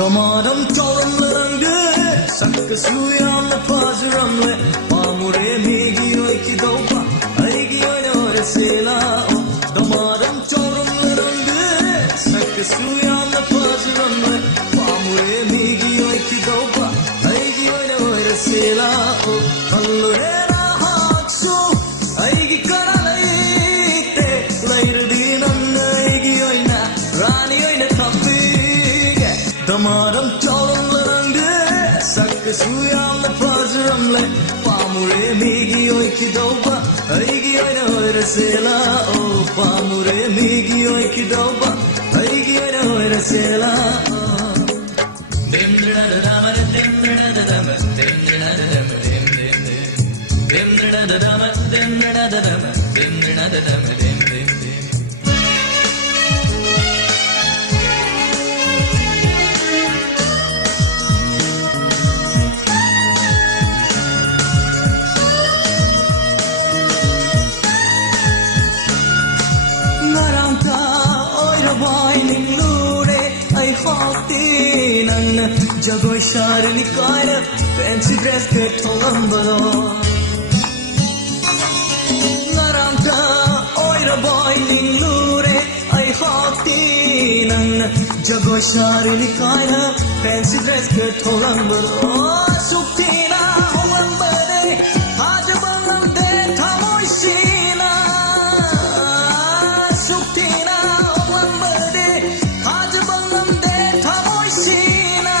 Damaram choram larangde sakka suyam na pajuramle pamure megi oi ki dopa aigi oi ore sela Damaram choram larangde sakka suyam na pajuramle pamure megi oi ki dopa aigi oi ore sela allure na haksu aigi karalite lairdi nanna aigi oi na rani oi na thambi Damaram choram larangde sakka suyam na pajuramle pamure megi oi ki dopa aigi oi ore sela pamure megi oi ki dopa aigi oi ore sela Jagoi sharni kara fancy dress ke tholambaro Naranta oira boy ningure ai hoti nan Jagoi sharni kara fancy dress ke tholambaro Suktina holambare hajabanam de thamoi sina Suktina holambare hajabanam de thamoi sina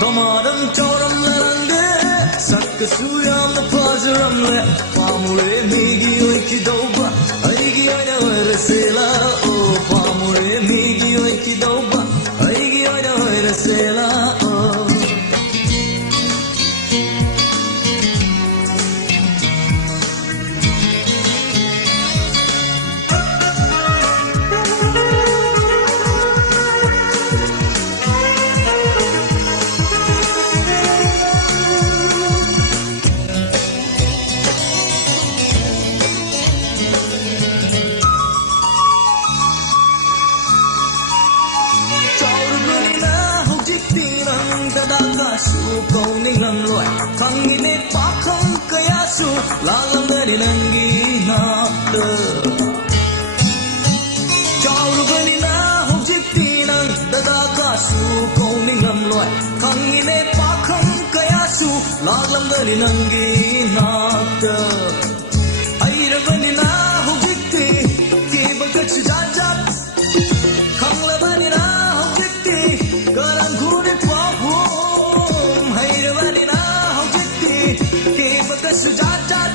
Damaram choram larangde sakka suyam na pajuramle pamure megi oi ki dopa aigi oi ore sela pamure megi oi ki dopa aigi oi ore sela Su kau ni lam loi khang ni pa khang kaya su la lam dari nangi na de Chauru bani na hojik tinang dada ka su kau ni lam loi khang ni pa khang kaya su la lam dari nangi na de ai ra bani na hojik ti ke bagat jat jat khang la bani na hojik ti karan ghune Sujat jat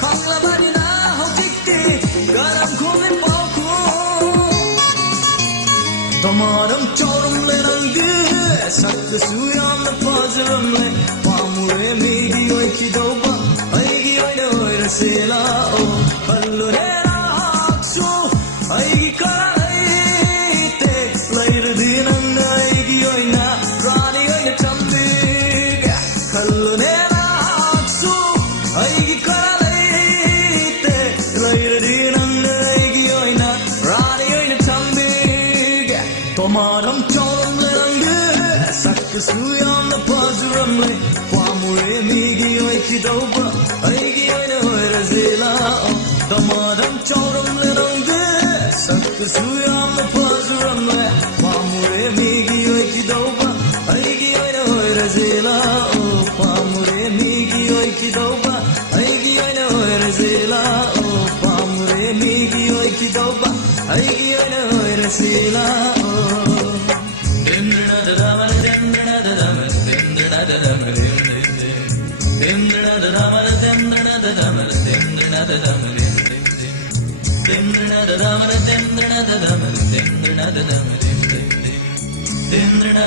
khang la bani na hojikti garam khome pauku Damaram choram larangde sakka suyam na pajuramle pamure megi oi ki dopa aigi oi ore sela allure na haksu aigi karaite lairdi nanna aigi oi na rani oi na tambi allure aigi karalaite lairdi nanna aigi oi na rani oi na tambi Damaram choram larangde sakka suyam na pajuramle pamure megi oi ki dopa aigi oi ore sela Damaram choram larangde sakka suyam na pajuramle pamure megi oi ki dopa aigi oi ore sela pamure megi oi ki dopa aigi oi ore sela pamure megi oi ki dopa aigi oi ore sela Dendra